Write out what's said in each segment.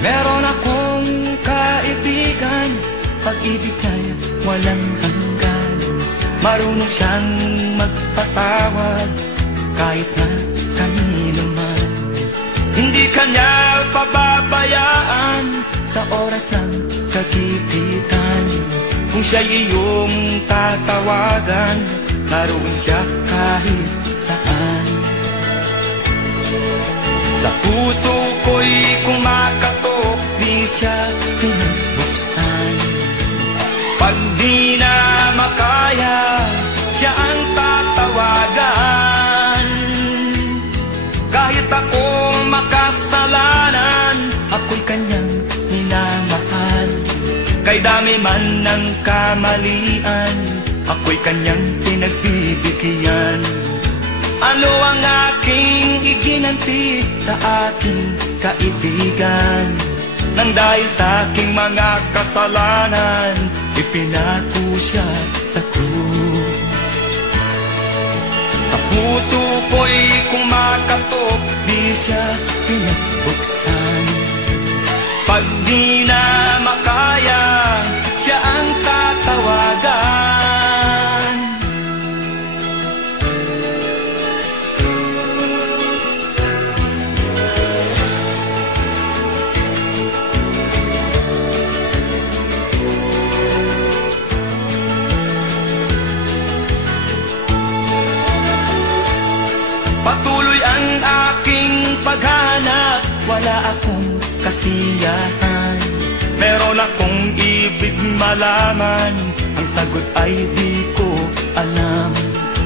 Meron akong kaibigan, pag-ibig niya'y walang hanggan. Marunong siyang magpatawad kahit na kanino man. Hindi kanya pababayaan sa oras ng kagipitan. Kung siya'y iyong tatawagan, naroon siya kahit saan. Sa puso ko'y kumakatok, di siya pinabuksan. Pag di na makaya, siya ang tatawagan. Kahit ako makasalanan, ako'y kanyang minamahal. Kay dami man ng kamalian, ako'y kanyang pinagbibigyan. Ano ang aking iginanti sa aking kaibigan? Nang dahil sa aking mga kasalanan, ipinako siya sa krus. Sa puso ko'y kumakatok, di siya pinagbuksan. Pag di na makaya, siya ang tatawagan. Patuloy ang aking paghanap, wala akong kasiyahan. Meron akong ibig malaman, ang sagot ay di ko alam.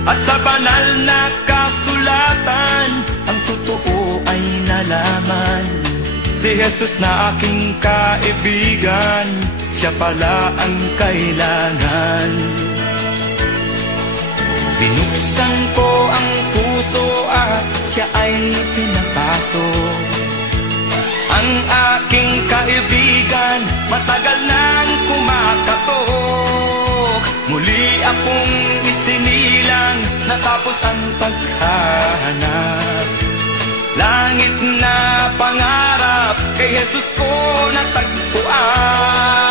At sa banal na kasulatan, ang totoo ay nalaman. Si Jesus na aking kaibigan, siya pala ang kailangan. Binuksan ko ang puso at siya ay pinapasok. Ang aking kaibigan, matagal nang kumakatok. Muli akong isinilang, natapos ang paghahanap. Langit na pangarap, kay Jesus ko natagpuan.